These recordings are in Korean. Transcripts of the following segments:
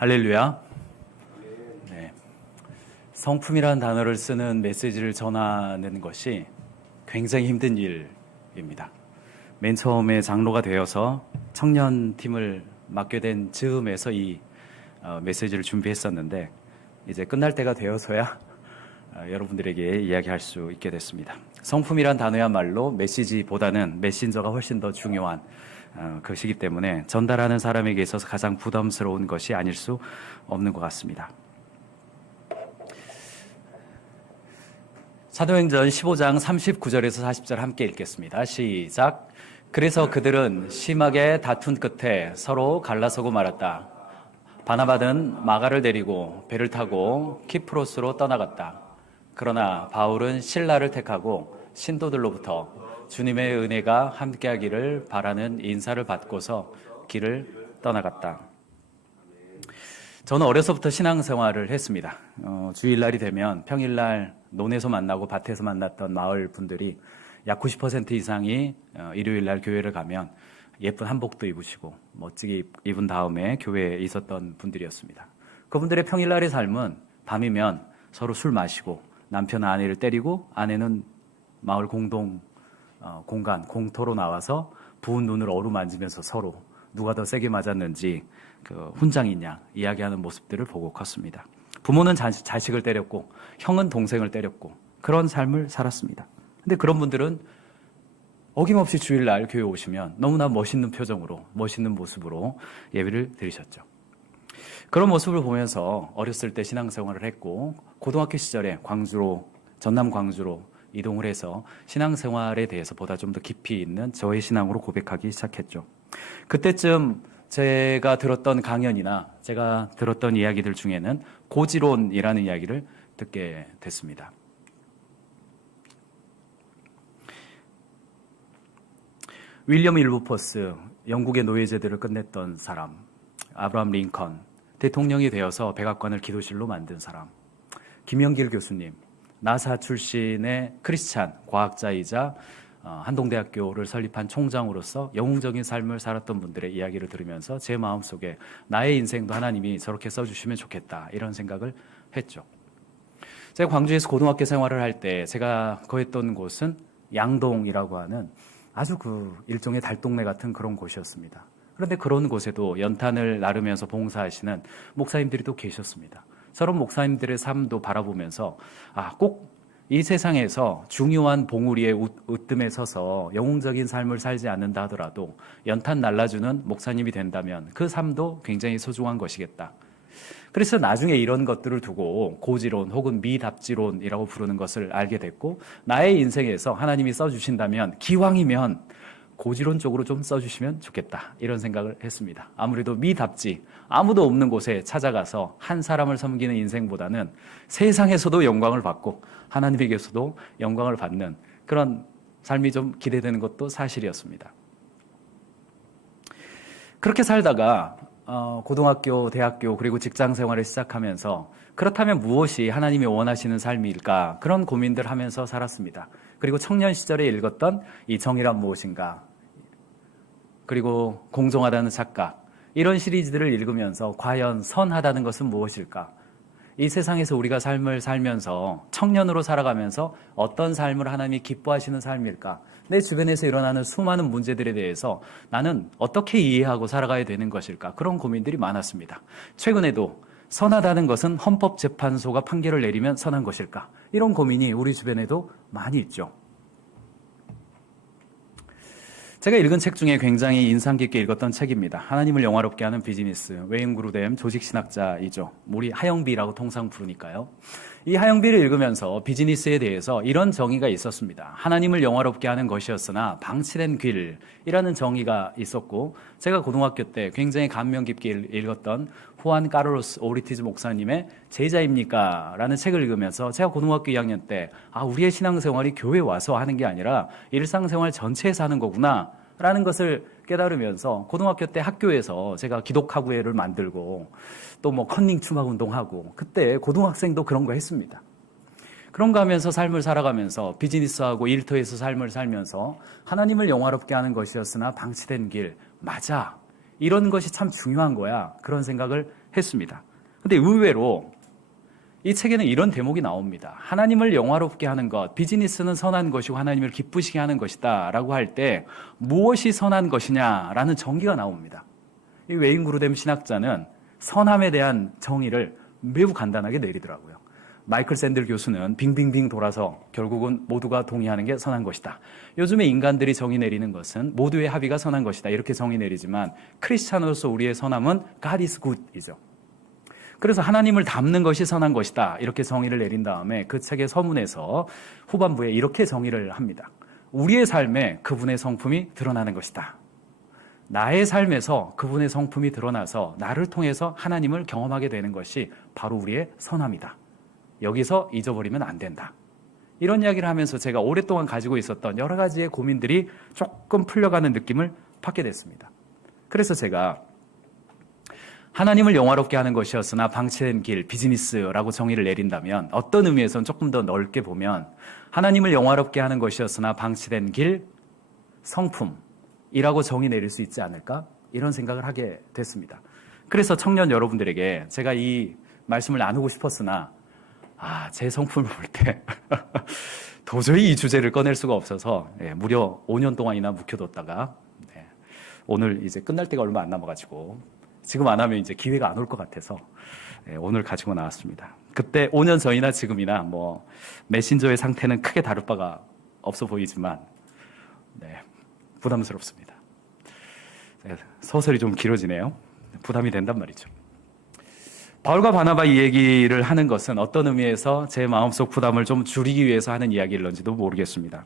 할렐루야. 네. 성품이라는 단어를 쓰는 메시지를 전하는 것이 굉장히 힘든 일입니다. 맨 처음에 장로가 되어서 청년팀을 맡게 된 즈음에서 이 메시지를 준비했었는데 이제 끝날 때가 되어서야 여러분들에게 이야기할 수 있게 됐습니다. 성품이란 단어야말로 메시지보다는 메신저가 훨씬 더 중요한 것이기 때문에 전달하는 사람에게 있어서 가장 부담스러운 것이 아닐 수 없는 것 같습니다. 사도행전 15장 39절에서 40절 함께 읽겠습니다. 시작. 그래서 그들은 심하게 다툰 끝에 서로 갈라서고 말았다. 바나바는 마가를 데리고 배를 타고 키프로스로 떠나갔다. 그러나 바울은 실라를 택하고 신도들로부터 주님의 은혜가 함께하기를 바라는 인사를 받고서 길을 떠나갔다. 저는 어려서부터 신앙생활을 했습니다. 주일날이 되면 평일날 논에서 만나고 밭에서 만났던 마을 분들이 약 90% 이상이 일요일날 교회를 가면 예쁜 한복도 입으시고 멋지게 입은 다음에 교회에 있었던 분들이었습니다. 그분들의 평일날의 삶은 밤이면 서로 술 마시고 남편은 아내를 때리고 아내는 마을 공동 공간, 공터로 나와서 부은 눈을 어루만지면서 서로 누가 더 세게 맞았는지 훈장이냐 이야기하는 모습들을 보고 컸습니다. 부모는 자식을 때렸고 형은 동생을 때렸고 그런 삶을 살았습니다. 근데 그런 분들은 어김없이 주일날 교회 오시면 너무나 멋있는 표정으로 멋있는 모습으로 예배를 드리셨죠. 그런 모습을 보면서 어렸을 때 신앙생활을 했고 고등학교 시절에 전남 광주로 이동을 해서 신앙생활에 대해서 보다 좀 더 깊이 있는 저의 신앙으로 고백하기 시작했죠. 그때쯤 제가 들었던 강연이나 제가 들었던 이야기들 중에는 고지론이라는 이야기를 듣게 됐습니다. 윌리엄 윌버포스, 영국의 노예제도를 끝냈던 사람, 아브라함 링컨, 대통령이 되어서 백악관을 기도실로 만든 사람, 김영길 교수님, 나사 출신의 크리스찬 과학자이자 한동대학교를 설립한 총장으로서 영웅적인 삶을 살았던 분들의 이야기를 들으면서 제 마음속에 나의 인생도 하나님이 저렇게 써주시면 좋겠다 이런 생각을 했죠. 제가 광주에서 고등학교 생활을 할 때 제가 거했던 곳은 양동이라고 하는 아주 일종의 달동네 같은 그런 곳이었습니다. 그런데 그런 곳에도 연탄을 나르면서 봉사하시는 목사님들이 또 계셨습니다. 저런 목사님들의 삶도 바라보면서 꼭 이 세상에서 중요한 봉우리의 으뜸에 서서 영웅적인 삶을 살지 않는다 하더라도 연탄 날라주는 목사님이 된다면 그 삶도 굉장히 소중한 것이겠다. 그래서 나중에 이런 것들을 두고 고지론 혹은 미답지론이라고 부르는 것을 알게 됐고 나의 인생에서 하나님이 써주신다면 기왕이면 고지론 쪽으로 좀 써주시면 좋겠다 이런 생각을 했습니다. 아무래도 미답지 아무도 없는 곳에 찾아가서 한 사람을 섬기는 인생보다는 세상에서도 영광을 받고 하나님에게서도 영광을 받는 그런 삶이 좀 기대되는 것도 사실이었습니다. 그렇게 살다가 고등학교, 대학교 그리고 직장 생활을 시작하면서 그렇다면 무엇이 하나님이 원하시는 삶일까 그런 고민들 하면서 살았습니다. 그리고 청년 시절에 읽었던 이 정의란 무엇인가 그리고 공정하다는 착각 이런 시리즈들을 읽으면서 과연 선하다는 것은 무엇일까? 이 세상에서 우리가 삶을 살면서 청년으로 살아가면서 어떤 삶을 하나님이 기뻐하시는 삶일까? 내 주변에서 일어나는 수많은 문제들에 대해서 나는 어떻게 이해하고 살아가야 되는 것일까? 그런 고민들이 많았습니다. 최근에도 선하다는 것은 헌법재판소가 판결을 내리면 선한 것일까? 이런 고민이 우리 주변에도 많이 있죠. 제가 읽은 책 중에 굉장히 인상 깊게 읽었던 책입니다. 하나님을 영화롭게 하는 비즈니스, 웨인 그루뎀 조직신학자이죠. 우리 하영비라고 통상 부르니까요. 이 하영비를 읽으면서 비즈니스에 대해서 이런 정의가 있었습니다. 하나님을 영화롭게 하는 것이었으나 방치된 길이라는 정의가 있었고 제가 고등학교 때 굉장히 감명 깊게 읽었던 후안 카를로스 오리티즈 목사님의 제자입니까? 라는 책을 읽으면서 제가 고등학교 2학년 때 우리의 신앙생활이 교회에 와서 하는 게 아니라 일상생활 전체에서 하는 거구나 라는 것을 깨달으면서 고등학교 때 학교에서 제가 기독학우회를 만들고 또 컨닝 춤학 운동하고 그때 고등학생도 그런 거 했습니다. 그런 거 하면서 삶을 살아가면서 비즈니스하고 일터에서 삶을 살면서 하나님을 영화롭게 하는 것이었으나 방치된 길 맞아 이런 것이 참 중요한 거야 그런 생각을 했습니다. 근데 의외로 이 책에는 이런 대목이 나옵니다. 하나님을 영화롭게 하는 것, 비즈니스는 선한 것이고 하나님을 기쁘시게 하는 것이다 라고 할 때 무엇이 선한 것이냐라는 정의가 나옵니다. 이 웨인 그루뎀 신학자는 선함에 대한 정의를 매우 간단하게 내리더라고요. 마이클 샌들 교수는 빙빙빙 돌아서 결국은 모두가 동의하는 게 선한 것이다. 요즘에 인간들이 정의 내리는 것은 모두의 합의가 선한 것이다. 이렇게 정의 내리지만 크리스찬으로서 우리의 선함은 God is good이죠. 그래서 하나님을 닮는 것이 선한 것이다. 이렇게 정의를 내린 다음에 그 책의 서문에서 후반부에 이렇게 정의를 합니다. 우리의 삶에 그분의 성품이 드러나는 것이다. 나의 삶에서 그분의 성품이 드러나서 나를 통해서 하나님을 경험하게 되는 것이 바로 우리의 선함이다. 여기서 잊어버리면 안 된다. 이런 이야기를 하면서 제가 오랫동안 가지고 있었던 여러 가지의 고민들이 조금 풀려가는 느낌을 받게 됐습니다. 그래서 제가 하나님을 영화롭게 하는 것이었으나 방치된 길, 비즈니스라고 정의를 내린다면 어떤 의미에서는 조금 더 넓게 보면 하나님을 영화롭게 하는 것이었으나 방치된 길, 성품이라고 정의 내릴 수 있지 않을까? 이런 생각을 하게 됐습니다. 그래서 청년 여러분들에게 제가 이 말씀을 나누고 싶었으나 제 성품을 볼 때 도저히 이 주제를 꺼낼 수가 없어서 무려 5년 동안이나 묵혀뒀다가 오늘 이제 끝날 때가 얼마 안 남아가지고 지금 안 하면 이제 기회가 안 올 것 같아서 오늘 가지고 나왔습니다. 그때 5년 전이나 지금이나 뭐 메신저의 상태는 크게 다를 바가 없어 보이지만 부담스럽습니다. 서설이 좀 길어지네요. 부담이 된단 말이죠. 바울과 바나바 이 얘기를 하는 것은 어떤 의미에서 제 마음속 부담을 좀 줄이기 위해서 하는 이야기일런지도 모르겠습니다.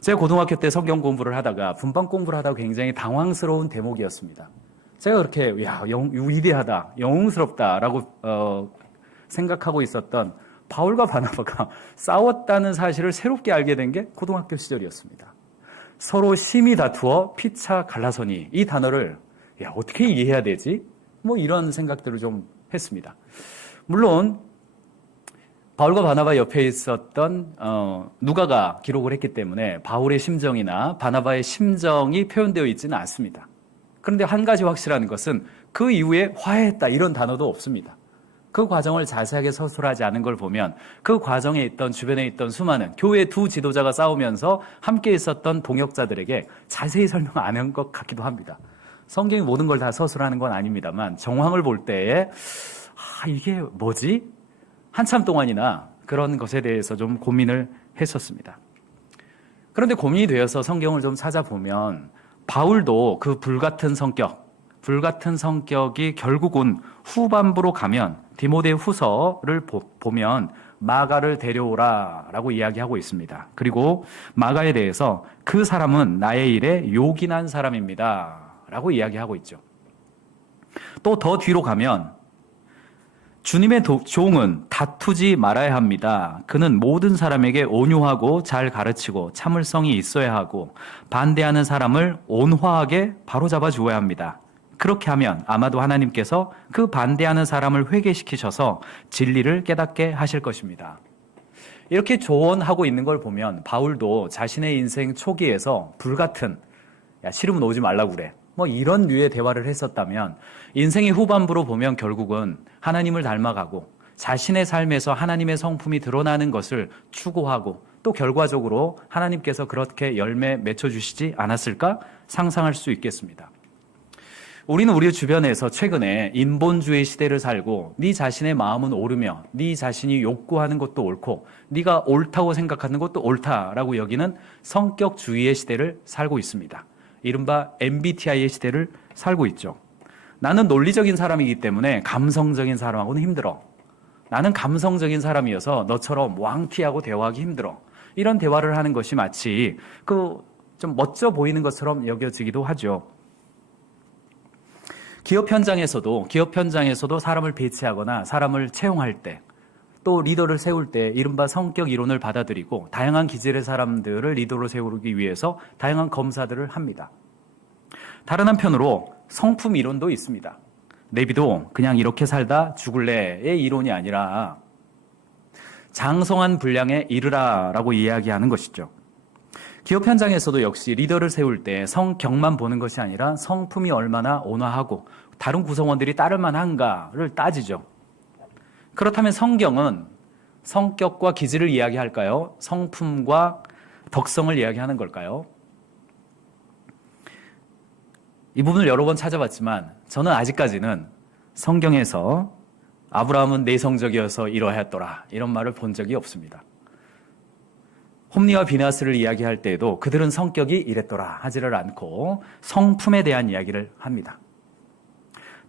제가 고등학교 때 성경 공부를 하다가 분반 공부를 하다가 굉장히 당황스러운 대목이었습니다. 제가 그렇게 위대하다, 영웅스럽다라고 생각하고 있었던 바울과 바나바가 싸웠다는 사실을 새롭게 알게 된 게 고등학교 시절이었습니다. 서로 심히 다투어 피차 갈라서니 이 단어를 어떻게 이해해야 되지? 뭐 이런 생각들을 좀 했습니다. 물론 바울과 바나바 옆에 있었던 누가가 기록을 했기 때문에 바울의 심정이나 바나바의 심정이 표현되어 있지는 않습니다. 그런데 한 가지 확실한 것은 그 이후에 화해했다 이런 단어도 없습니다. 그 과정을 자세하게 서술하지 않은 걸 보면 그 과정에 있던 주변에 있던 수많은 교회 두 지도자가 싸우면서 함께 있었던 동역자들에게 자세히 설명 안 한 것 같기도 합니다. 성경이 모든 걸 다 서술하는 건 아닙니다만 정황을 볼 때에 이게 뭐지? 한참 동안이나 그런 것에 대해서 좀 고민을 했었습니다. 그런데 고민이 되어서 성경을 좀 찾아보면 바울도 그 불같은 성격이 결국은 후반부로 가면 디모데 후서를 보면 마가를 데려오라 라고 이야기하고 있습니다. 그리고 마가에 대해서 그 사람은 나의 일에 요긴한 사람입니다 라고 이야기하고 있죠. 또 더 뒤로 가면 주님의 종은 다투지 말아야 합니다. 그는 모든 사람에게 온유하고 잘 가르치고 참을성이 있어야 하고 반대하는 사람을 온화하게 바로잡아 주어야 합니다. 그렇게 하면 아마도 하나님께서 그 반대하는 사람을 회개시키셔서 진리를 깨닫게 하실 것입니다. 이렇게 조언하고 있는 걸 보면 바울도 자신의 인생 초기에서 불같은 싫으면 오지 말라고 그래 뭐 이런 류의 대화를 했었다면 인생의 후반부로 보면 결국은 하나님을 닮아가고 자신의 삶에서 하나님의 성품이 드러나는 것을 추구하고 또 결과적으로 하나님께서 그렇게 열매 맺혀주시지 않았을까 상상할 수 있겠습니다. 우리는 우리 주변에서 최근에 인본주의 시대를 살고 네 자신의 마음은 옳으며 네 자신이 욕구하는 것도 옳고 네가 옳다고 생각하는 것도 옳다라고 여기는 성격주의의 시대를 살고 있습니다. 이른바 MBTI의 시대를 살고 있죠. 나는 논리적인 사람이기 때문에 감성적인 사람하고는 힘들어. 나는 감성적인 사람이어서 너처럼 왕티하고 대화하기 힘들어. 이런 대화를 하는 것이 마치 좀 멋져 보이는 것처럼 여겨지기도 하죠. 기업 현장에서도 사람을 배치하거나 사람을 채용할 때 또 리더를 세울 때 이른바 성격 이론을 받아들이고 다양한 기질의 사람들을 리더로 세우기 위해서 다양한 검사들을 합니다. 다른 한편으로 성품 이론도 있습니다. 레비도 그냥 이렇게 살다 죽을래의 이론이 아니라 장성한 분량에 이르라라고 이야기하는 것이죠. 기업 현장에서도 역시 리더를 세울 때 성격만 보는 것이 아니라 성품이 얼마나 온화하고 다른 구성원들이 따를 만한가를 따지죠. 그렇다면 성경은 성격과 기질을 이야기할까요? 성품과 덕성을 이야기하는 걸까요? 이 부분을 여러 번 찾아봤지만 저는 아직까지는 성경에서 아브라함은 내성적이어서 이러했더라 이런 말을 본 적이 없습니다. 홈리와 비나스를 이야기할 때에도 그들은 성격이 이랬더라 하지를 않고 성품에 대한 이야기를 합니다.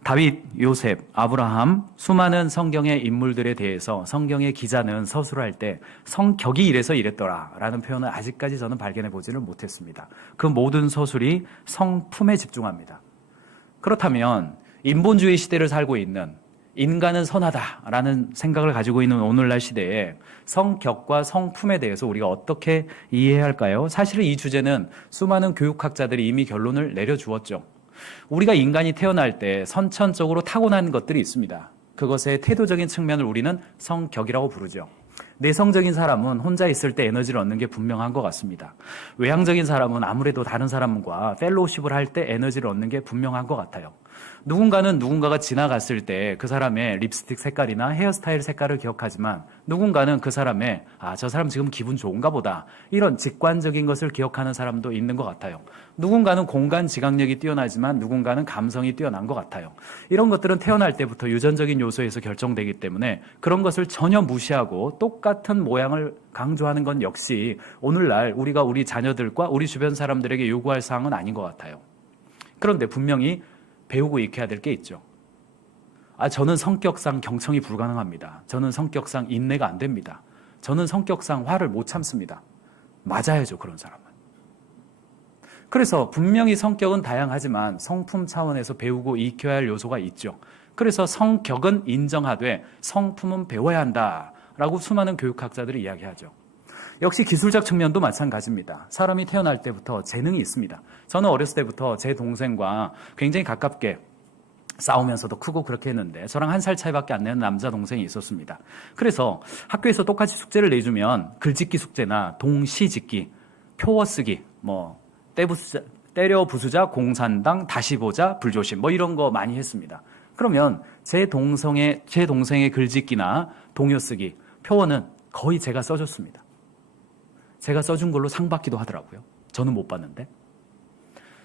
다윗, 요셉, 아브라함, 수많은 성경의 인물들에 대해서 성경의 기자는 서술할 때 성격이 이래서 이랬더라 라는 표현을 아직까지 저는 발견해 보지를 못했습니다. 그 모든 서술이 성품에 집중합니다. 그렇다면 인본주의 시대를 살고 있는 인간은 선하다라는 생각을 가지고 있는 오늘날 시대에 성격과 성품에 대해서 우리가 어떻게 이해해야 할까요? 사실은 이 주제는 수많은 교육학자들이 이미 결론을 내려주었죠. 우리가 인간이 태어날 때 선천적으로 타고난 것들이 있습니다. 그것의 태도적인 측면을 우리는 성격이라고 부르죠. 내성적인 사람은 혼자 있을 때 에너지를 얻는 게 분명한 것 같습니다. 외향적인 사람은 아무래도 다른 사람과 펠로우십을 할 때 에너지를 얻는 게 분명한 것 같아요. 누군가는 누군가가 지나갔을 때 그 사람의 립스틱 색깔이나 헤어스타일 색깔을 기억하지만 누군가는 그 사람의 저 사람 지금 기분 좋은가 보다 이런 직관적인 것을 기억하는 사람도 있는 것 같아요. 누군가는 공간 지각력이 뛰어나지만 누군가는 감성이 뛰어난 것 같아요. 이런 것들은 태어날 때부터 유전적인 요소에서 결정되기 때문에 그런 것을 전혀 무시하고 똑같은 모양을 강조하는 건 역시 오늘날 우리가 우리 자녀들과 우리 주변 사람들에게 요구할 사항은 아닌 것 같아요. 그런데 분명히 배우고 익혀야 될 게 있죠. 저는 성격상 경청이 불가능합니다. 저는 성격상 인내가 안 됩니다. 저는 성격상 화를 못 참습니다. 맞아야죠, 그런 사람은. 그래서 분명히 성격은 다양하지만 성품 차원에서 배우고 익혀야 할 요소가 있죠. 그래서 성격은 인정하되 성품은 배워야 한다라고 수많은 교육학자들이 이야기하죠. 역시 기술적 측면도 마찬가지입니다. 사람이 태어날 때부터 재능이 있습니다. 저는 어렸을 때부터 제 동생과 굉장히 가깝게 싸우면서도 크고 그렇게 했는데 저랑 1살 차이밖에 안 나는 남자 동생이 있었습니다. 그래서 학교에서 똑같이 숙제를 내주면 글짓기 숙제나 동시짓기, 표어 쓰기, 때려 부수자, 공산당, 다시 보자, 불조심 이런 거 많이 했습니다. 그러면 제 동생의 글짓기나 동요 쓰기, 표어는 거의 제가 써줬습니다. 제가 써준 걸로 상 받기도 하더라고요. 저는 못 받는데.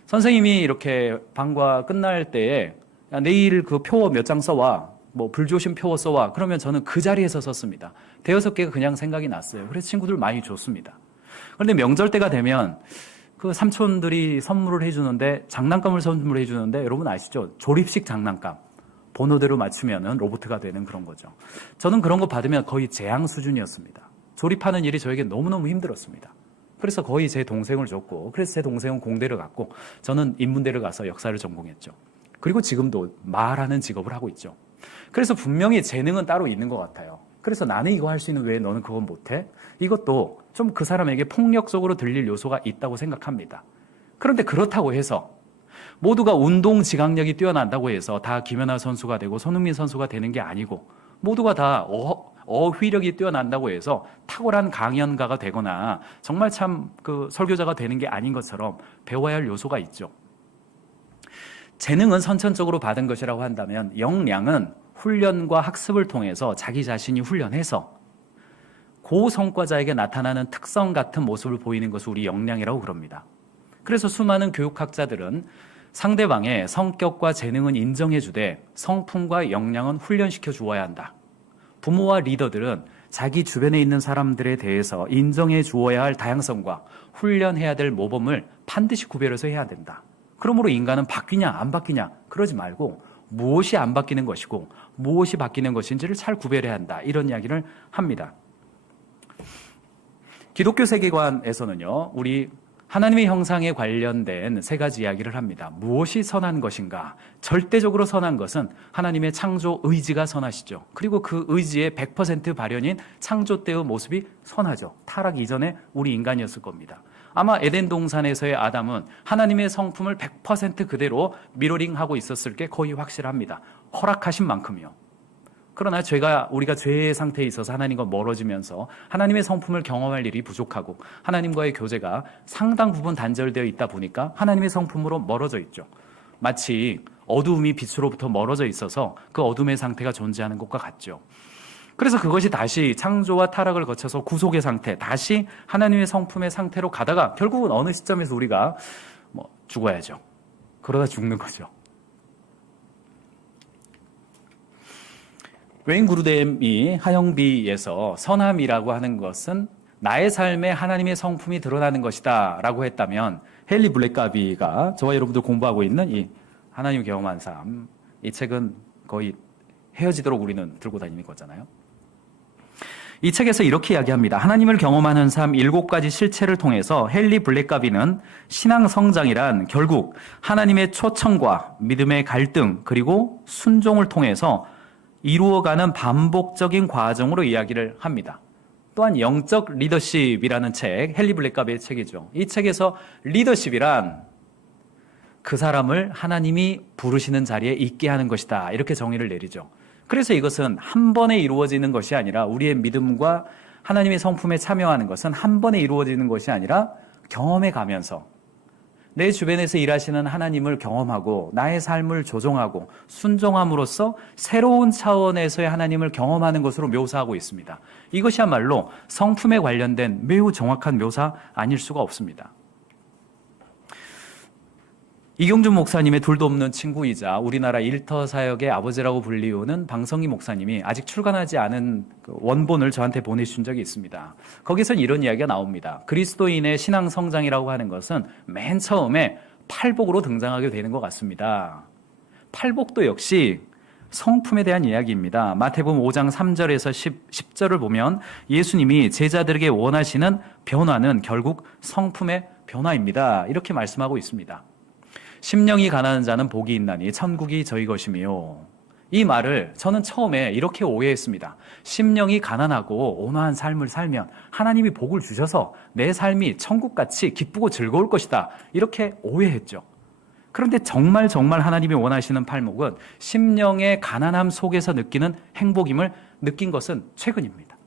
선생님이 이렇게 방과 끝날 때에 내일 그 표어 몇 장 써와, 불조심 표어 써와, 그러면 저는 그 자리에서 썼습니다. 대여섯 개가 그냥 생각이 났어요. 그래서 친구들 많이 줬습니다. 그런데 명절 때가 되면 그 삼촌들이 선물을 해주는데, 장난감을 선물해 주는데, 여러분 아시죠? 조립식 장난감. 번호대로 맞추면은 로봇가 되는 그런 거죠. 저는 그런 거 받으면 거의 재앙 수준이었습니다. 조립하는 일이 저에게 너무너무 힘들었습니다. 그래서 거의 제 동생을 줬고, 그래서 제 동생은 공대를 갔고, 저는 인문대를 가서 역사를 전공했죠. 그리고 지금도 말하는 직업을 하고 있죠. 그래서 분명히 재능은 따로 있는 것 같아요. 그래서 나는 이거 할 수 있는 왜 너는 그건 못해? 이것도 좀 그 사람에게 폭력적으로 들릴 요소가 있다고 생각합니다. 그런데 그렇다고 해서 모두가 운동 지각력이 뛰어난다고 해서 다 김연아 선수가 되고 손흥민 선수가 되는 게 아니고, 모두가 다 어휘력이 뛰어난다고 해서 탁월한 강연가가 되거나 정말 참 그 설교자가 되는 게 아닌 것처럼 배워야 할 요소가 있죠. 재능은 선천적으로 받은 것이라고 한다면 역량은 훈련과 학습을 통해서 자기 자신이 훈련해서 고성과자에게 나타나는 특성 같은 모습을 보이는 것을 우리 역량이라고 그럽니다. 그래서 수많은 교육학자들은 상대방의 성격과 재능은 인정해주되 성품과 역량은 훈련시켜 주어야 한다. 부모와 리더들은 자기 주변에 있는 사람들에 대해서 인정해 주어야 할 다양성과 훈련해야 될 모범을 반드시 구별해서 해야 된다. 그러므로 인간은 바뀌냐 안 바뀌냐 그러지 말고 무엇이 안 바뀌는 것이고 무엇이 바뀌는 것인지를 잘 구별해야 한다. 이런 이야기를 합니다. 기독교 세계관에서는요, 우리 하나님의 형상에 관련된 3가지 이야기를 합니다. 무엇이 선한 것인가? 절대적으로 선한 것은 하나님의 창조 의지가 선하시죠. 그리고 그 의지의 100% 발현인 창조 때의 모습이 선하죠. 타락 이전에 우리 인간이었을 겁니다. 아마 에덴 동산에서의 아담은 하나님의 성품을 100% 그대로 미러링하고 있었을 게 거의 확실합니다. 허락하신 만큼이요. 그러나 우리가 죄의 상태에 있어서 하나님과 멀어지면서 하나님의 성품을 경험할 일이 부족하고 하나님과의 교제가 상당 부분 단절되어 있다 보니까 하나님의 성품으로 멀어져 있죠. 마치 어두움이 빛으로부터 멀어져 있어서 그 어둠의 상태가 존재하는 것과 같죠. 그래서 그것이 다시 창조와 타락을 거쳐서 구속의 상태, 다시 하나님의 성품의 상태로 가다가 결국은 어느 시점에서 우리가 죽어야죠. 그러다 죽는 거죠. 웨인 그루뎀이 하영비에서 선함이라고 하는 것은 나의 삶에 하나님의 성품이 드러나는 것이다 라고 했다면, 헨리 블랙가비가 저와 여러분들 공부하고 있는 이 하나님 경험한 삶, 이 책은 거의 헤어지도록 우리는 들고 다니는 거잖아요. 이 책에서 이렇게 이야기합니다. 하나님을 경험하는 삶 7가지 실체를 통해서 헨리 블랙가비는 신앙 성장이란 결국 하나님의 초청과 믿음의 갈등 그리고 순종을 통해서 이루어가는 반복적인 과정으로 이야기를 합니다. 또한 영적 리더십이라는 책, 헨리 블랙가비의 책이죠. 이 책에서 리더십이란 그 사람을 하나님이 부르시는 자리에 있게 하는 것이다, 이렇게 정의를 내리죠. 그래서 이것은 한 번에 이루어지는 것이 아니라, 우리의 믿음과 하나님의 성품에 참여하는 것은 한 번에 이루어지는 것이 아니라 경험해 가면서 내 주변에서 일하시는 하나님을 경험하고 나의 삶을 조종하고 순종함으로써 새로운 차원에서의 하나님을 경험하는 것으로 묘사하고 있습니다. 이것이야말로 성품에 관련된 매우 정확한 묘사 아닐 수가 없습니다. 이경준 목사님의 둘도 없는 친구이자 우리나라 일터 사역의 아버지라고 불리우는 방성희 목사님이 아직 출간하지 않은 원본을 저한테 보내주신 적이 있습니다. 거기선 이런 이야기가 나옵니다. 그리스도인의 신앙 성장이라고 하는 것은 맨 처음에 팔복으로 등장하게 되는 것 같습니다. 팔복도 역시 성품에 대한 이야기입니다. 마태복음 5장 3절에서 10절을 보면 예수님이 제자들에게 원하시는 변화는 결국 성품의 변화입니다. 이렇게 말씀하고 있습니다. 심령이 가난한 자는 복이 있나니 천국이 저희 것이며, 이 말을 저는 처음에 이렇게 오해했습니다. 심령이 가난하고 온화한 삶을 살면 하나님이 복을 주셔서 내 삶이 천국같이 기쁘고 즐거울 것이다, 이렇게 오해했죠. 그런데 정말 하나님이 원하시는 팔목은 심령의 가난함 속에서 느끼는 행복임을 느낀 것은 최근입니다.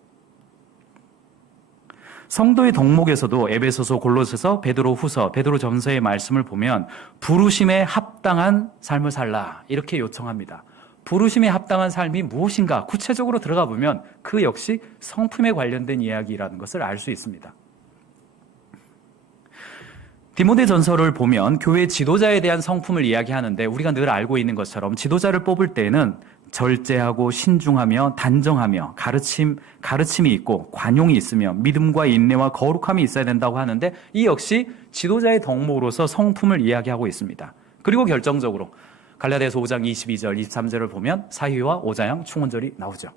성도의 덕목에서도 에베소서, 골로새서, 베드로후서, 베드로전서의 말씀을 보면 부르심에 합당한 삶을 살라, 이렇게 요청합니다. 부르심에 합당한 삶이 무엇인가 구체적으로 들어가 보면 그 역시 성품에 관련된 이야기라는 것을 알 수 있습니다. 디모데전서를 보면 교회 지도자에 대한 성품을 이야기하는데, 우리가 늘 알고 있는 것처럼 지도자를 뽑을 때에는 절제하고 신중하며 단정하며 가르침이 있고 관용이 있으며 믿음과 인내와 거룩함이 있어야 된다고 하는데, 이 역시 지도자의 덕목으로서 성품을 이야기하고 있습니다. 그리고 결정적으로 갈라디아서 5장 22절 23절을 보면 사희와 오자양 충원절이 나오죠.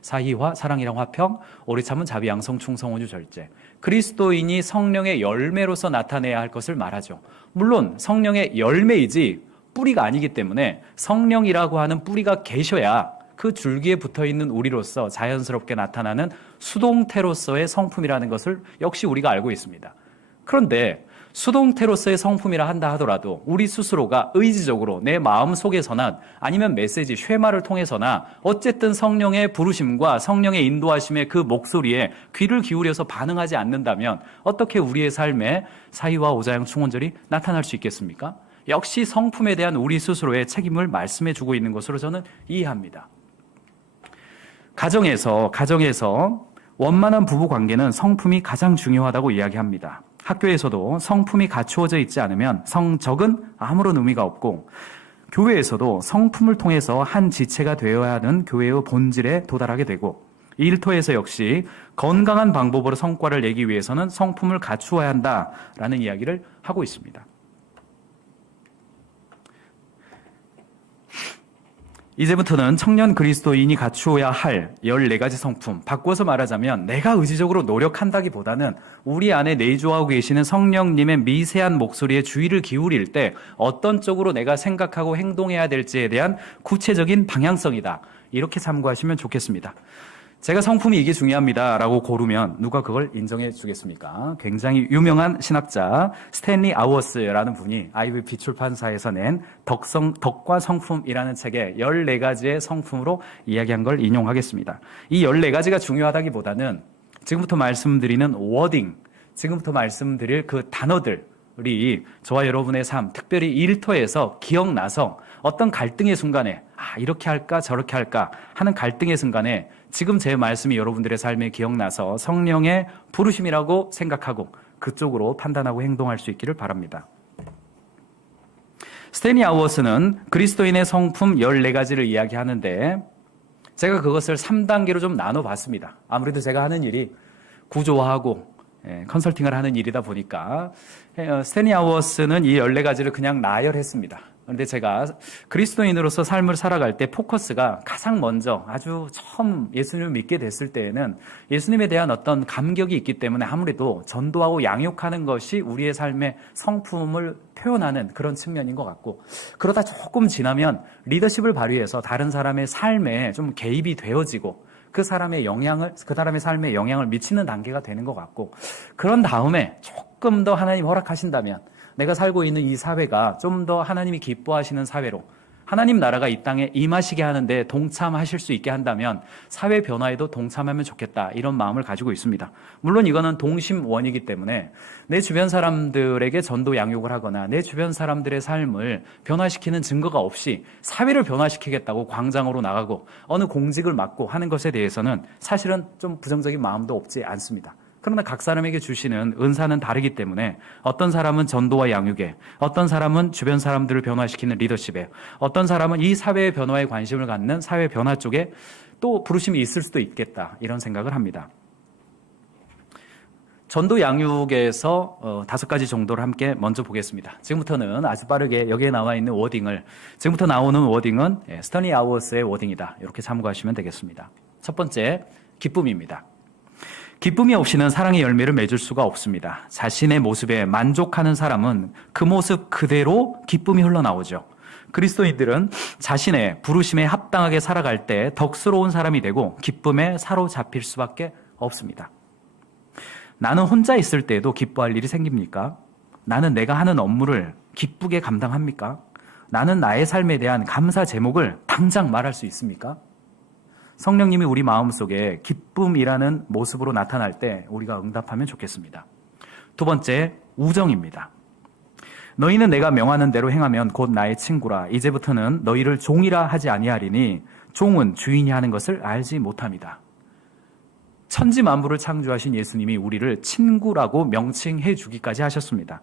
사희와 사랑이랑 화평, 오래 참은 자비, 양성, 충성, 온유, 절제. 그리스도인이 성령의 열매로서 나타내야 할 것을 말하죠. 물론 성령의 열매이지 뿌리가 아니기 때문에 성령이라고 하는 뿌리가 계셔야 그 줄기에 붙어있는 우리로서 자연스럽게 나타나는 수동태로서의 성품이라는 것을 역시 우리가 알고 있습니다. 그런데 수동태로서의 성품이라 한다 하더라도 우리 스스로가 의지적으로 내 마음 속에서나 아니면 메시지, 쉐마를 통해서나 어쨌든 성령의 부르심과 성령의 인도하심의 그 목소리에 귀를 기울여서 반응하지 않는다면 어떻게 우리의 삶에 사희와 오자양 충원절이 나타날 수 있겠습니까? 역시 성품에 대한 우리 스스로의 책임을 말씀해 주고 있는 것으로 저는 이해합니다. 가정에서 원만한 부부 관계는 성품이 가장 중요하다고 이야기합니다. 학교에서도 성품이 갖추어져 있지 않으면 성적은 아무런 의미가 없고, 교회에서도 성품을 통해서 한 지체가 되어야 하는 교회의 본질에 도달하게 되고, 일터에서 역시 건강한 방법으로 성과를 내기 위해서는 성품을 갖추어야 한다라는 이야기를 하고 있습니다. 이제부터는 청년 그리스도인이 갖추어야 할 14가지 성품, 바꿔서 말하자면 내가 의지적으로 노력한다기보다는 우리 안에 내주하고 계시는 성령님의 미세한 목소리에 주의를 기울일 때 어떤 쪽으로 내가 생각하고 행동해야 될지에 대한 구체적인 방향성이다, 이렇게 참고하시면 좋겠습니다. 제가 성품이 이게 중요합니다라고 고르면 누가 그걸 인정해 주겠습니까? 굉장히 유명한 신학자 스탠리 아워스라는 분이 IVP 출판사에서 낸 덕과 성품이라는 책에 14가지의 성품으로 이야기한 걸 인용하겠습니다. 이 14가지가 중요하다기보다는 지금부터 말씀드리는 워딩, 지금부터 말씀드릴 그 단어들이 저와 여러분의 삶, 특별히 일터에서 기억나서 어떤 갈등의 순간에 이렇게 할까 저렇게 할까 하는 갈등의 순간에 지금 제 말씀이 여러분들의 삶에 기억나서 성령의 부르심이라고 생각하고 그쪽으로 판단하고 행동할 수 있기를 바랍니다. 스탠리 아워스는 그리스도인의 성품 14가지를 이야기하는데 제가 그것을 3단계로 좀 나눠봤습니다. 아무래도 제가 하는 일이 구조화하고 컨설팅을 하는 일이다 보니까 스탠리 아워스는 이 14가지를 그냥 나열했습니다. 그런데 제가 그리스도인으로서 삶을 살아갈 때 포커스가 가장 먼저 아주 처음 예수님을 믿게 됐을 때에는 예수님에 대한 어떤 감격이 있기 때문에 아무래도 전도하고 양육하는 것이 우리의 삶의 성품을 표현하는 그런 측면인 것 같고, 그러다 조금 지나면 리더십을 발휘해서 다른 사람의 삶에 좀 개입이 되어지고 그 사람의 삶에 영향을 미치는 단계가 되는 것 같고, 그런 다음에 조금 더 하나님 허락하신다면 내가 살고 있는 이 사회가 좀 더 하나님이 기뻐하시는 사회로, 하나님 나라가 이 땅에 임하시게 하는데 동참하실 수 있게 한다면 사회 변화에도 동참하면 좋겠다, 이런 마음을 가지고 있습니다. 물론 이거는 동심원이기 때문에 내 주변 사람들에게 전도 양육을 하거나 내 주변 사람들의 삶을 변화시키는 증거가 없이 사회를 변화시키겠다고 광장으로 나가고 어느 공직을 맡고 하는 것에 대해서는 사실은 좀 부정적인 마음도 없지 않습니다. 그러나 각 사람에게 주시는 은사는 다르기 때문에 어떤 사람은 전도와 양육에, 어떤 사람은 주변 사람들을 변화시키는 리더십에, 어떤 사람은 이 사회의 변화에 관심을 갖는 사회 변화 쪽에 또 부르심이 있을 수도 있겠다, 이런 생각을 합니다. 전도 양육에서 5가지 정도를 함께 먼저 보겠습니다. 지금부터는 아주 빠르게 여기에 나와 있는 워딩을, 지금부터 나오는 워딩은 스탠리 아워스의 워딩이다, 이렇게 참고하시면 되겠습니다. 첫 번째, 기쁨입니다. 기쁨이 없이는 사랑의 열매를 맺을 수가 없습니다. 자신의 모습에 만족하는 사람은 그 모습 그대로 기쁨이 흘러나오죠. 그리스도인들은 자신의 부르심에 합당하게 살아갈 때 덕스러운 사람이 되고 기쁨에 사로잡힐 수밖에 없습니다. 나는 혼자 있을 때에도 기뻐할 일이 생깁니까? 나는 내가 하는 업무를 기쁘게 감당합니까? 나는 나의 삶에 대한 감사 제목을 당장 말할 수 있습니까? 성령님이 우리 마음속에 기쁨이라는 모습으로 나타날 때 우리가 응답하면 좋겠습니다. 두 번째, 우정입니다. 너희는 내가 명하는 대로 행하면 곧 나의 친구라. 이제부터는 너희를 종이라 하지 아니하리니 종은 주인이 하는 것을 알지 못합니다. 천지 만물을 창조하신 예수님이 우리를 친구라고 명칭해 주기까지 하셨습니다.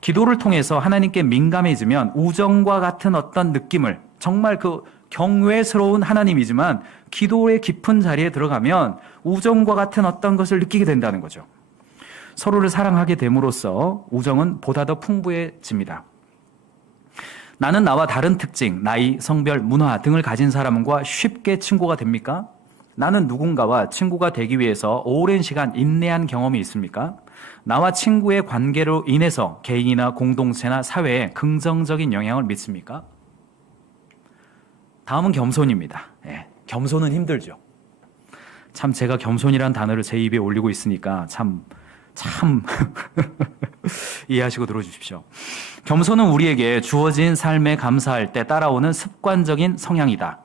기도를 통해서 하나님께 민감해지면 우정과 같은 어떤 느낌을, 정말 그 경외스러운 하나님이지만 기도의 깊은 자리에 들어가면 우정과 같은 어떤 것을 느끼게 된다는 거죠. 서로를 사랑하게 됨으로써 우정은 보다 더 풍부해집니다. 나는 나와 다른 특징, 나이, 성별, 문화 등을 가진 사람과 쉽게 친구가 됩니까? 나는 누군가와 친구가 되기 위해서 오랜 시간 인내한 경험이 있습니까? 나와 친구의 관계로 인해서 개인이나 공동체나 사회에 긍정적인 영향을 미칩니까? 다음은 겸손입니다. 겸손은 힘들죠. 참 제가 겸손이라는 단어를 제 입에 올리고 있으니까 참 이해하시고 들어주십시오. 겸손은 우리에게 주어진 삶에 감사할 때 따라오는 습관적인 성향이다.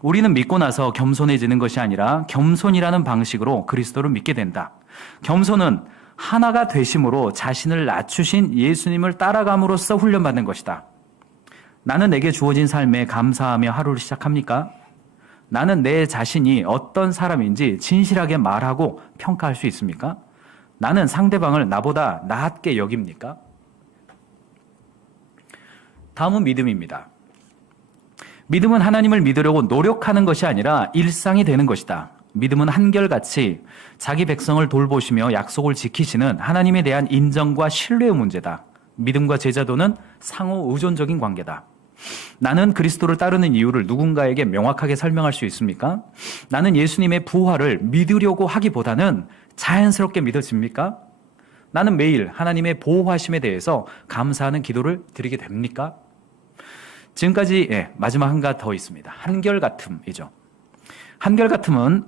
우리는 믿고 나서 겸손해지는 것이 아니라 겸손이라는 방식으로 그리스도를 믿게 된다. 겸손은 하나가 되심으로 자신을 낮추신 예수님을 따라감으로써 훈련받는 것이다. 나는 내게 주어진 삶에 감사하며 하루를 시작합니까? 나는 내 자신이 어떤 사람인지 진실하게 말하고 평가할 수 있습니까? 나는 상대방을 나보다 낫게 여깁니까? 다음은 믿음입니다. 믿음은 하나님을 믿으려고 노력하는 것이 아니라 일상이 되는 것이다. 믿음은 한결같이 자기 백성을 돌보시며 약속을 지키시는 하나님에 대한 인정과 신뢰의 문제다. 믿음과 제자도는 상호 의존적인 관계다. 나는 그리스도를 따르는 이유를 누군가에게 명확하게 설명할 수 있습니까? 나는 예수님의 부활을 믿으려고 하기보다는 자연스럽게 믿어집니까? 나는 매일 하나님의 보호하심에 대해서 감사하는 기도를 드리게 됩니까? 지금까지 마지막 한 가지 더 있습니다. 한결같음이죠. 한결같음은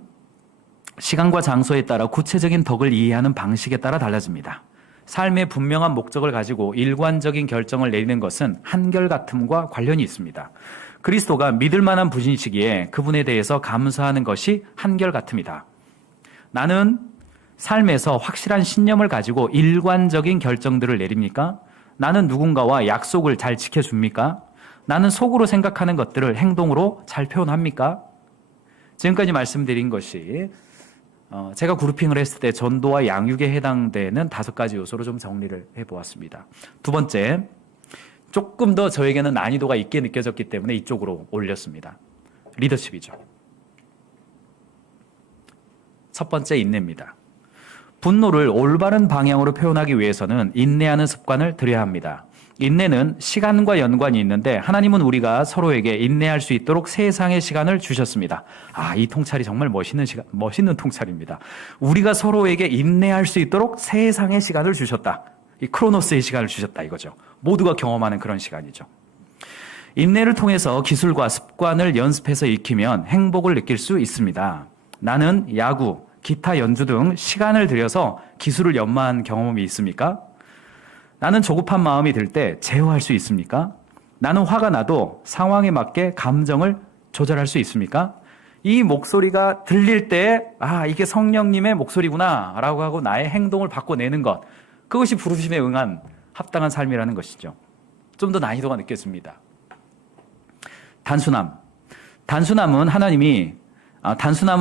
시간과 장소에 따라 구체적인 덕을 이해하는 방식에 따라 달라집니다. 삶의 분명한 목적을 가지고 일관적인 결정을 내리는 것은 한결같음과 관련이 있습니다. 그리스도가 믿을 만한 분이시기에 그분에 대해서 감사하는 것이 한결같음이다. 나는 삶에서 확실한 신념을 가지고 일관적인 결정들을 내립니까? 나는 누군가와 약속을 잘 지켜줍니까? 나는 속으로 생각하는 것들을 행동으로 잘 표현합니까? 지금까지 말씀드린 것이 제가 그룹핑을 했을 때 전도와 양육에 해당되는 5가지 요소로 좀 정리를 해보았습니다. 두 번째, 조금 더 저에게는 난이도가 있게 느껴졌기 때문에 이쪽으로 올렸습니다. 리더십이죠. 첫 번째, 인내입니다. 분노를 올바른 방향으로 표현하기 위해서는 인내하는 습관을 들여야 합니다. 인내는 시간과 연관이 있는데 하나님은 우리가 서로에게 인내할 수 있도록 세상의 시간을 주셨습니다. 이 통찰이 정말 멋있는 통찰입니다. 우리가 서로에게 인내할 수 있도록 세상의 시간을 주셨다. 이 크로노스의 시간을 주셨다 이거죠. 모두가 경험하는 그런 시간이죠. 인내를 통해서 기술과 습관을 연습해서 익히면 행복을 느낄 수 있습니다. 나는 야구, 기타 연주 등 시간을 들여서 기술을 연마한 경험이 있습니까? 나는 조급한 마음이 들 때 제어할 수 있습니까? 나는 화가 나도 상황에 맞게 감정을 조절할 수 있습니까? 이 목소리가 들릴 때 이게 성령님의 목소리구나 라고 하고 나의 행동을 바꿔내는 것, 그것이 부르심에 응한 합당한 삶이라는 것이죠. 좀 더 난이도가 느껴집니다. 단순함은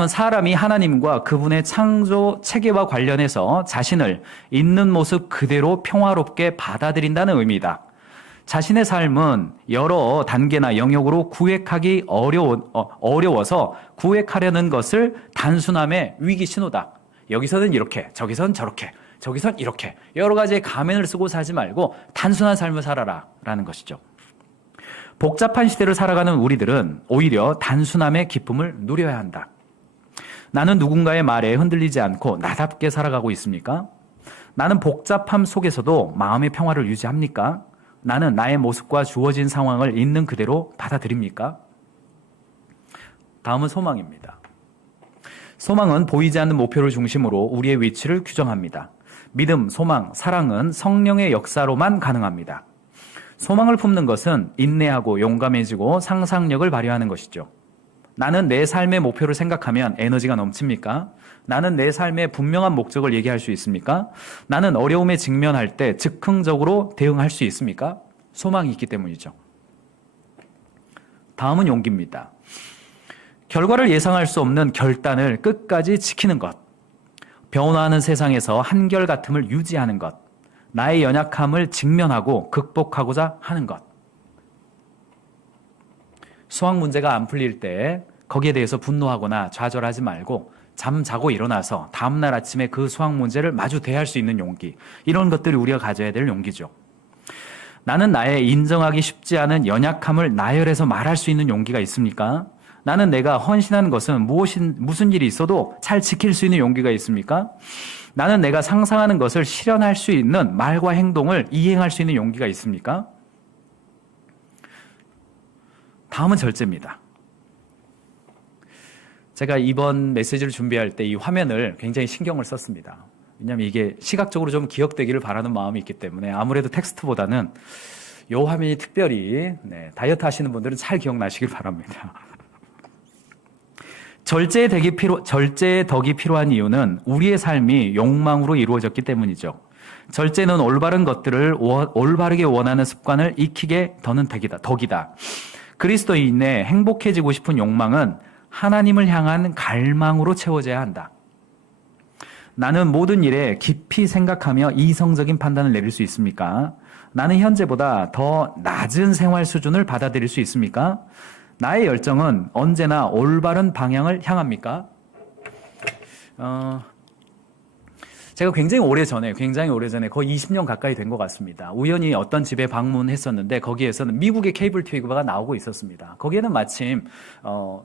사람이 하나님과 그분의 창조 체계와 관련해서 자신을 있는 모습 그대로 평화롭게 받아들인다는 의미이다. 자신의 삶은 여러 단계나 영역으로 구획하기 어려워서 구획하려는 것을 단순함의 위기 신호다. 여기서는 이렇게, 저기선 저렇게, 저기선 이렇게 여러 가지의 가면을 쓰고 살지 말고 단순한 삶을 살아라 라는 것이죠. 복잡한 시대를 살아가는 우리들은 오히려 단순함의 기쁨을 누려야 한다. 나는 누군가의 말에 흔들리지 않고 나답게 살아가고 있습니까? 나는 복잡함 속에서도 마음의 평화를 유지합니까? 나는 나의 모습과 주어진 상황을 있는 그대로 받아들입니까? 다음은 소망입니다. 소망은 보이지 않는 목표를 중심으로 우리의 위치를 규정합니다. 믿음, 소망, 사랑은 성령의 역사로만 가능합니다. 소망을 품는 것은 인내하고 용감해지고 상상력을 발휘하는 것이죠. 나는 내 삶의 목표를 생각하면 에너지가 넘칩니까? 나는 내 삶의 분명한 목적을 얘기할 수 있습니까? 나는 어려움에 직면할 때 즉흥적으로 대응할 수 있습니까? 소망이 있기 때문이죠. 다음은 용기입니다. 결과를 예상할 수 없는 결단을 끝까지 지키는 것. 변화하는 세상에서 한결같음을 유지하는 것. 나의 연약함을 직면하고 극복하고자 하는 것. 수학 문제가 안 풀릴 때 거기에 대해서 분노하거나 좌절하지 말고 잠 자고 일어나서 다음날 아침에 그 수학 문제를 마주 대할 수 있는 용기. 이런 것들이 우리가 가져야 될 용기죠. 나는 나의 인정하기 쉽지 않은 연약함을 나열해서 말할 수 있는 용기가 있습니까? 나는 내가 헌신하는 것은 무슨 일이 있어도 잘 지킬 수 있는 용기가 있습니까? 나는 내가 상상하는 것을 실현할 수 있는 말과 행동을 이행할 수 있는 용기가 있습니까? 다음은 절제입니다. 제가 이번 메시지를 준비할 때 이 화면을 굉장히 신경을 썼습니다. 왜냐하면 이게 시각적으로 좀 기억되기를 바라는 마음이 있기 때문에 아무래도 텍스트보다는 이 화면이 특별히 다이어트 하시는 분들은 잘 기억나시길 바랍니다. 절제의 덕이 필요한 이유는 우리의 삶이 욕망으로 이루어졌기 때문이죠. 절제는 올바른 것들을 올바르게 원하는 습관을 익히게 더는 덕이다. 그리스도인의 행복해지고 싶은 욕망은 하나님을 향한 갈망으로 채워져야 한다. 나는 모든 일에 깊이 생각하며 이성적인 판단을 내릴 수 있습니까? 나는 현재보다 더 낮은 생활 수준을 받아들일 수 있습니까? 나의 열정은 언제나 올바른 방향을 향합니까? 제가 굉장히 오래전에 거의 20년 가까이 된 것 같습니다. 우연히 어떤 집에 방문했었는데 거기에서는 미국의 케이블 TV가 나오고 있었습니다. 거기에는 마침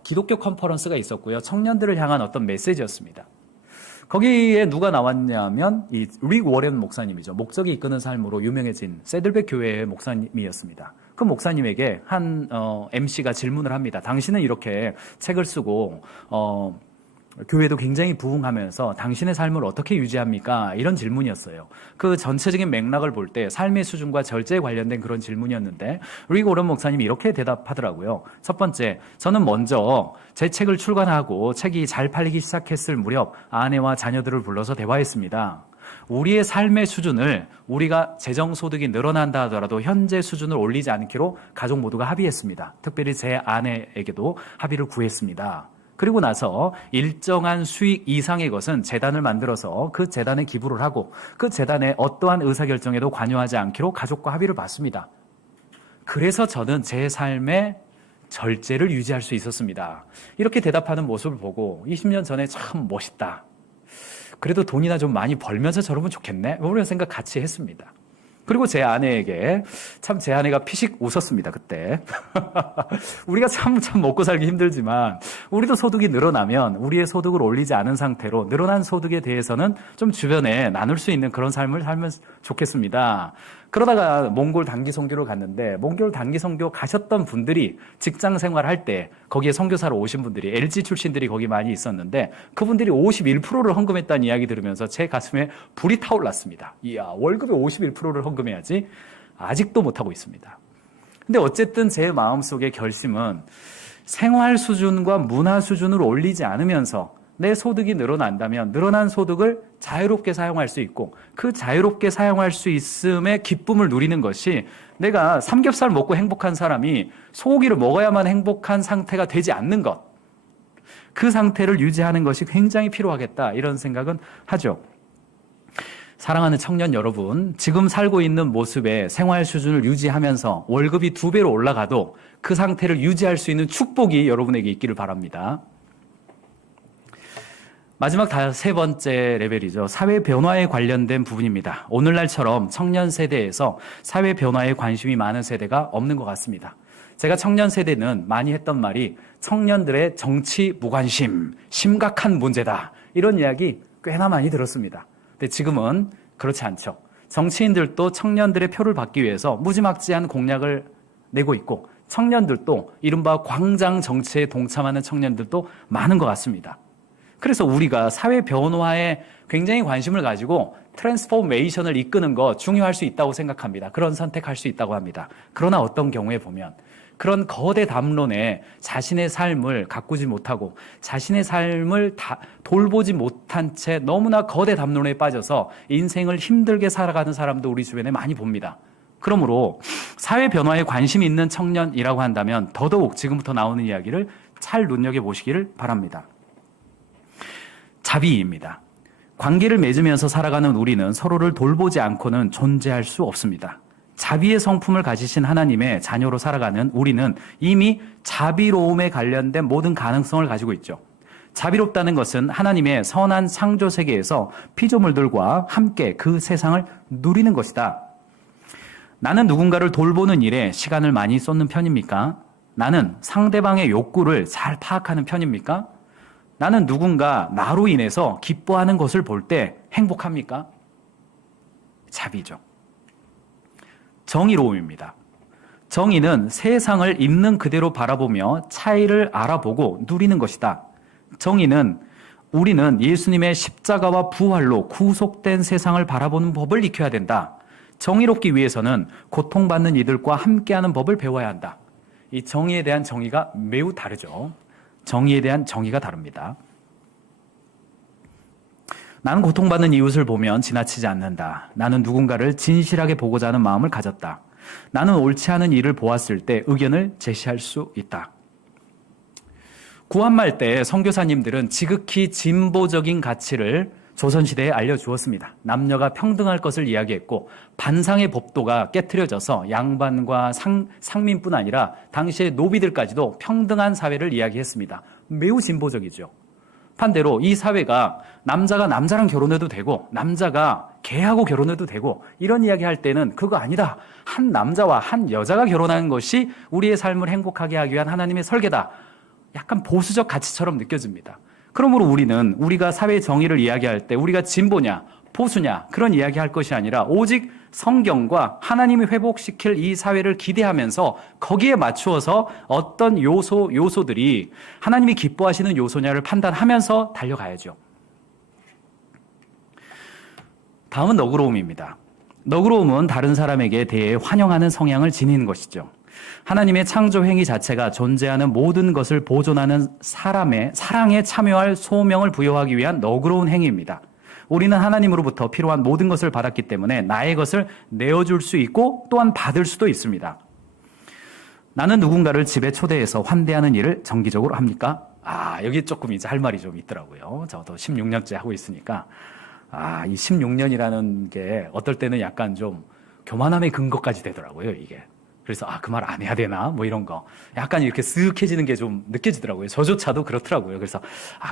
기독교 컨퍼런스가 있었고요. 청년들을 향한 어떤 메시지였습니다. 거기에 누가 나왔냐면 이 릭 워렌 목사님이죠. 목적이 이끄는 삶으로 유명해진 새들백 교회의 목사님이었습니다. 그 목사님에게 한 MC가 질문을 합니다. 당신은 이렇게 책을 쓰고 교회도 굉장히 부흥하면서 당신의 삶을 어떻게 유지합니까? 이런 질문이었어요. 그 전체적인 맥락을 볼 때 삶의 수준과 절제에 관련된 그런 질문이었는데 리그 오런 목사님이 이렇게 대답하더라고요. 첫 번째, 저는 먼저 제 책을 출간하고 책이 잘 팔리기 시작했을 무렵 아내와 자녀들을 불러서 대화했습니다. 우리의 삶의 수준을 우리가 재정소득이 늘어난다 하더라도 현재 수준을 올리지 않기로 가족 모두가 합의했습니다. 특별히 제 아내에게도 합의를 구했습니다. 그리고 나서 일정한 수익 이상의 것은 재단을 만들어서 그 재단에 기부를 하고 그 재단의 어떠한 의사결정에도 관여하지 않기로 가족과 합의를 봤습니다. 그래서 저는 제 삶의 절제를 유지할 수 있었습니다. 이렇게 대답하는 모습을 보고 20년 전에 참 멋있다. 그래도 돈이나 좀 많이 벌면서 저러면 좋겠네. 이런 생각 같이 했습니다. 그리고 제 아내에게 참 제 아내가 피식 웃었습니다. 그때 우리가 참 먹고 살기 힘들지만 우리도 소득이 늘어나면 우리의 소득을 올리지 않은 상태로 늘어난 소득에 대해서는 좀 주변에 나눌 수 있는 그런 삶을 살면 좋겠습니다. 그러다가 몽골 단기 선교를 갔는데 몽골 단기 선교 가셨던 분들이 직장 생활할 때 거기에 선교사로 오신 분들이 LG 출신들이 거기 많이 있었는데 그분들이 51%를 헌금했다는 이야기 들으면서 제 가슴에 불이 타올랐습니다. 이야, 월급의 51%를 헌금해야지. 아직도 못하고 있습니다. 근데 어쨌든 제 마음속의 결심은 생활 수준과 문화 수준을 올리지 않으면서 내 소득이 늘어난다면 늘어난 소득을 자유롭게 사용할 수 있고 그 자유롭게 사용할 수 있음의 기쁨을 누리는 것이 내가 삼겹살 먹고 행복한 사람이 소고기를 먹어야만 행복한 상태가 되지 않는 것, 그 상태를 유지하는 것이 굉장히 필요하겠다 이런 생각은 하죠. 사랑하는 청년 여러분, 지금 살고 있는 모습의 생활 수준을 유지하면서 월급이 2배로 올라가도 그 상태를 유지할 수 있는 축복이 여러분에게 있기를 바랍니다. 마지막 세 번째 레벨이죠. 사회 변화에 관련된 부분입니다. 오늘날처럼 청년 세대에서 사회 변화에 관심이 많은 세대가 없는 것 같습니다. 제가 청년 세대는 많이 했던 말이 청년들의 정치 무관심, 심각한 문제다. 이런 이야기 꽤나 많이 들었습니다. 근데 지금은 그렇지 않죠. 정치인들도 청년들의 표를 받기 위해서 무지막지한 공약을 내고 있고 청년들도 이른바 광장 정치에 동참하는 청년들도 많은 것 같습니다. 그래서 우리가 사회 변화에 굉장히 관심을 가지고 트랜스포메이션을 이끄는 거 중요할 수 있다고 생각합니다. 그런 선택할 수 있다고 합니다. 그러나 어떤 경우에 보면 그런 거대 담론에 자신의 삶을 가꾸지 못하고 자신의 삶을 돌보지 못한 채 너무나 거대 담론에 빠져서 인생을 힘들게 살아가는 사람도 우리 주변에 많이 봅니다. 그러므로 사회 변화에 관심이 있는 청년이라고 한다면 더더욱 지금부터 나오는 이야기를 잘 눈여겨보시기를 바랍니다. 자비입니다. 관계를 맺으면서 살아가는 우리는 서로를 돌보지 않고는 존재할 수 없습니다. 자비의 성품을 가지신 하나님의 자녀로 살아가는 우리는 이미 자비로움에 관련된 모든 가능성을 가지고 있죠. 자비롭다는 것은 하나님의 선한 창조 세계에서 피조물들과 함께 그 세상을 누리는 것이다. 나는 누군가를 돌보는 일에 시간을 많이 쏟는 편입니까? 나는 상대방의 욕구를 잘 파악하는 편입니까? 나는 누군가 나로 인해서 기뻐하는 것을 볼 때 행복합니까? 자비죠. 정의로움입니다. 정의는 세상을 있는 그대로 바라보며 차이를 알아보고 누리는 것이다. 정의는 우리는 예수님의 십자가와 부활로 구속된 세상을 바라보는 법을 익혀야 된다. 정의롭기 위해서는 고통받는 이들과 함께하는 법을 배워야 한다. 이 정의에 대한 정의가 매우 다르죠. 정의에 대한 정의가 다릅니다. 나는 고통받는 이웃을 보면 지나치지 않는다. 나는 누군가를 진실하게 보고자 하는 마음을 가졌다. 나는 옳지 않은 일을 보았을 때 의견을 제시할 수 있다. 구한말 때 선교사님들은 지극히 진보적인 가치를 조선시대에 알려주었습니다. 남녀가 평등할 것을 이야기했고 반상의 법도가 깨트려져서 양반과 상민뿐 아니라 당시의 노비들까지도 평등한 사회를 이야기했습니다. 매우 진보적이죠. 반대로 이 사회가 남자가 남자랑 결혼해도 되고 남자가 개하고 결혼해도 되고 이런 이야기할 때는 그거 아니다. 한 남자와 한 여자가 결혼하는 것이 우리의 삶을 행복하게 하기 위한 하나님의 설계다. 약간 보수적 가치처럼 느껴집니다. 그러므로 우리가 사회 정의를 이야기할 때 우리가 진보냐 보수냐 그런 이야기할 것이 아니라 오직 성경과 하나님이 회복시킬 이 사회를 기대하면서 거기에 맞추어서 어떤 요소들이 하나님이 기뻐하시는 요소냐를 판단하면서 달려가야죠. 다음은 너그러움입니다. 너그러움은 다른 사람에게 대해 환영하는 성향을 지니는 것이죠. 하나님의 창조 행위 자체가 존재하는 모든 것을 보존하는 사람의 사랑에 참여할 소명을 부여하기 위한 너그러운 행위입니다. 우리는 하나님으로부터 필요한 모든 것을 받았기 때문에 나의 것을 내어줄 수 있고 또한 받을 수도 있습니다. 나는 누군가를 집에 초대해서 환대하는 일을 정기적으로 합니까? 여기 조금 이제 할 말이 좀 있더라고요. 저도 16년째 하고 있으니까. 이 16년이라는 게 어떨 때는 약간 좀 교만함의 근거까지 되더라고요, 이게. 그래서 그 말 안 해야 되나? 뭐 이런 거. 약간 이렇게 쓱해지는 게 좀 느껴지더라고요. 저조차도 그렇더라고요. 그래서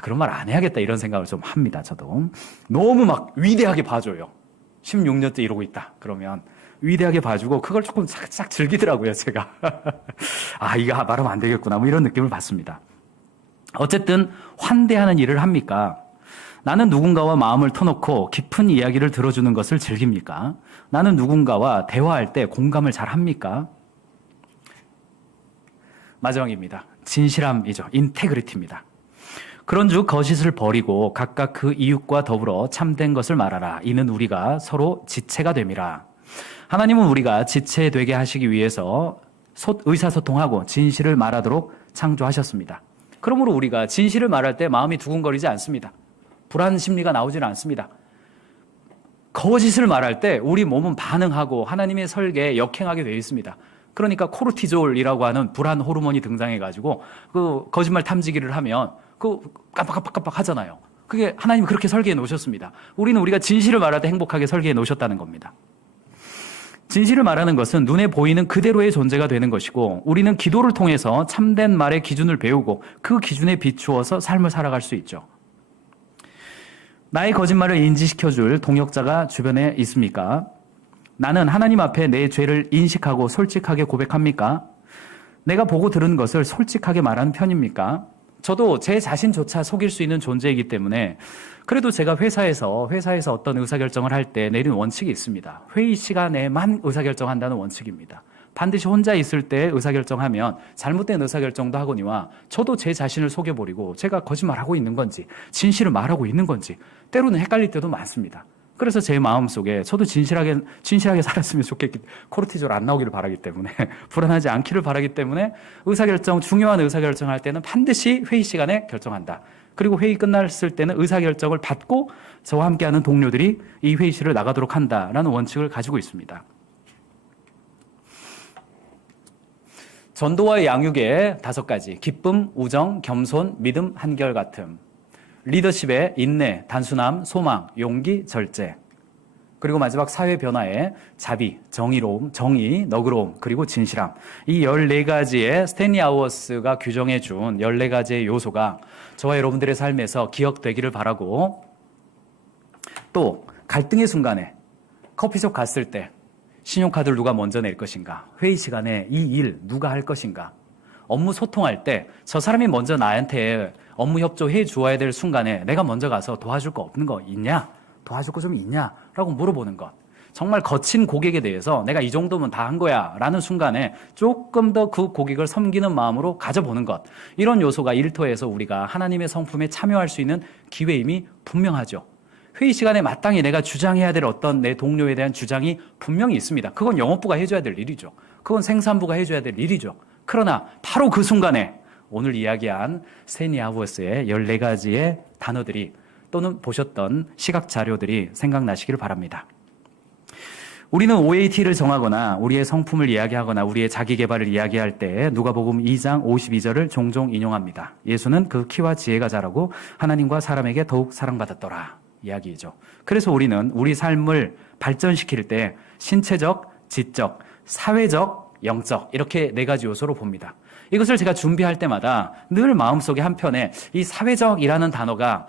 그런 말 안 해야겠다 이런 생각을 좀 합니다, 저도. 너무 막 위대하게 봐줘요. 16년째 이러고 있다. 그러면 위대하게 봐주고 그걸 조금 싹싹 즐기더라고요, 제가. 이거 말하면 안 되겠구나. 뭐 이런 느낌을 받습니다. 어쨌든 환대하는 일을 합니까? 나는 누군가와 마음을 터놓고 깊은 이야기를 들어주는 것을 즐깁니까? 나는 누군가와 대화할 때 공감을 잘 합니까? 마지막입니다. 진실함이죠. 인테그리티입니다. 그런즉 거짓을 버리고 각각 그 이웃과 더불어 참된 것을 말하라. 이는 우리가 서로 지체가 됨이라. 하나님은 우리가 지체되게 하시기 위해서 의사소통하고 진실을 말하도록 창조하셨습니다. 그러므로 우리가 진실을 말할 때 마음이 두근거리지 않습니다. 불안 심리가 나오지는 않습니다. 거짓을 말할 때 우리 몸은 반응하고 하나님의 설계에 역행하게 되어 있습니다. 그러니까 코르티졸이라고 하는 불안 호르몬이 등장해가지고 그 거짓말 탐지기를 하면 그 깜빡깜빡 하잖아요. 그게 하나님이 그렇게 설계해 놓으셨습니다. 우리는 우리가 진실을 말할 때 행복하게 설계해 놓으셨다는 겁니다. 진실을 말하는 것은 눈에 보이는 그대로의 존재가 되는 것이고 우리는 기도를 통해서 참된 말의 기준을 배우고 그 기준에 비추어서 삶을 살아갈 수 있죠. 나의 거짓말을 인지시켜줄 동역자가 주변에 있습니까? 나는 하나님 앞에 내 죄를 인식하고 솔직하게 고백합니까? 내가 보고 들은 것을 솔직하게 말하는 편입니까? 저도 제 자신조차 속일 수 있는 존재이기 때문에 그래도 제가 회사에서 어떤 의사결정을 할 때 내린 원칙이 있습니다. 회의 시간에만 의사결정한다는 원칙입니다. 반드시 혼자 있을 때 의사결정하면 잘못된 의사결정도 하거니와 저도 제 자신을 속여버리고 제가 거짓말하고 있는 건지 진실을 말하고 있는 건지 때로는 헷갈릴 때도 많습니다. 그래서 제 마음속에 저도 진실하게 살았으면 좋겠기, 코르티졸 안 나오기를 바라기 때문에 불안하지 않기를 바라기 때문에 중요한 의사결정할 때는 반드시 회의 시간에 결정한다. 그리고 회의 끝났을 때는 의사결정을 받고 저와 함께하는 동료들이 이 회의실을 나가도록 한다라는 원칙을 가지고 있습니다. 전도와 양육의 5가지, 기쁨, 우정, 겸손, 믿음, 한결같음. 리더십의 인내, 단순함, 소망, 용기, 절제. 그리고 마지막 사회 변화의 자비, 정의로움, 정의, 너그러움, 그리고 진실함. 이 14가지의 스탠리 아우어스가 규정해 준 14가지의 요소가 저와 여러분들의 삶에서 기억되기를 바라고, 또 갈등의 순간에 커피숍 갔을 때 신용카드를 누가 먼저 낼 것인가? 회의 시간에 이 일 누가 할 것인가? 업무 소통할 때 저 사람이 먼저 나한테 업무 협조해 주어야 될 순간에 내가 먼저 가서 도와줄 거 없는 거 있냐? 도와줄 거 좀 있냐? 라고 물어보는 것. 정말 거친 고객에 대해서 내가 이 정도면 다 한 거야 라는 순간에 조금 더 그 고객을 섬기는 마음으로 가져보는 것. 이런 요소가 일터에서 우리가 하나님의 성품에 참여할 수 있는 기회임이 분명하죠. 회의 시간에 마땅히 내가 주장해야 될 어떤 내 동료에 대한 주장이 분명히 있습니다. 그건 영업부가 해줘야 될 일이죠. 그건 생산부가 해줘야 될 일이죠. 그러나 바로 그 순간에 오늘 이야기한 스탠리 아우어스의 14가지의 단어들이 또는 보셨던 시각 자료들이 생각나시기를 바랍니다. 우리는 OAT를 정하거나 우리의 성품을 이야기하거나 우리의 자기 개발을 이야기할 때 누가복음 2장 52절을 종종 인용합니다. 예수는 그 키와 지혜가 자라고 하나님과 사람에게 더욱 사랑받았더라 이야기이죠. 그래서 우리는 우리 삶을 발전시킬 때 신체적, 지적, 사회적, 영적 이렇게 4가지 요소로 봅니다. 이것을 제가 준비할 때마다 늘 마음속에 한편에 이 사회적이라는 단어가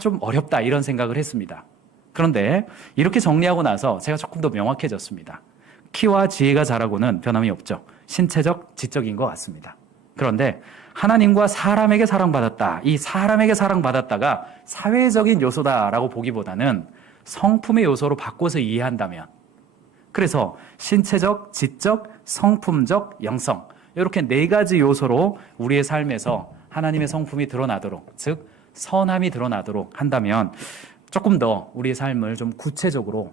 좀 어렵다 이런 생각을 했습니다. 그런데 이렇게 정리하고 나서 제가 조금 더 명확해졌습니다. 키와 지혜가 자라고는 변함이 없죠. 신체적, 지적인 것 같습니다. 그런데 하나님과 사람에게 사랑받았다. 이 사람에게 사랑받았다가 사회적인 요소다라고 보기보다는 성품의 요소로 바꿔서 이해한다면 그래서 신체적, 지적, 성품적, 영성 이렇게 네 가지 요소로 우리의 삶에서 하나님의 성품이 드러나도록, 즉 선함이 드러나도록 한다면 조금 더 우리의 삶을 좀 구체적으로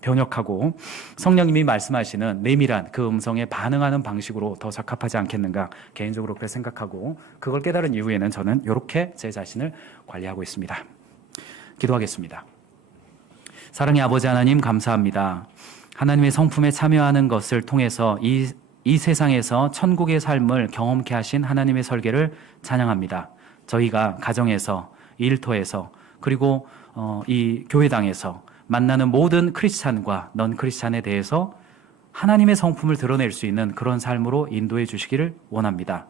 변혁하고 성령님이 말씀하시는 내밀한 그 음성에 반응하는 방식으로 더 적합하지 않겠는가, 개인적으로 그렇게 생각하고 그걸 깨달은 이후에는 저는 이렇게 제 자신을 관리하고 있습니다. 기도하겠습니다. 사랑의 아버지 하나님, 감사합니다. 하나님의 성품에 참여하는 것을 통해서 이 세상에서 천국의 삶을 경험케 하신 하나님의 설계를 찬양합니다. 저희가 가정에서, 일터에서, 그리고 이 교회당에서 만나는 모든 크리스찬과 넌 크리스찬에 대해서 하나님의 성품을 드러낼 수 있는 그런 삶으로 인도해 주시기를 원합니다.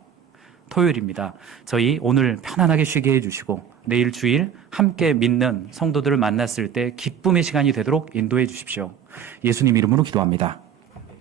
토요일입니다. 저희 오늘 편안하게 쉬게 해주시고 내일 주일 함께 믿는 성도들을 만났을 때 기쁨의 시간이 되도록 인도해 주십시오. 예수님 이름으로 기도합니다.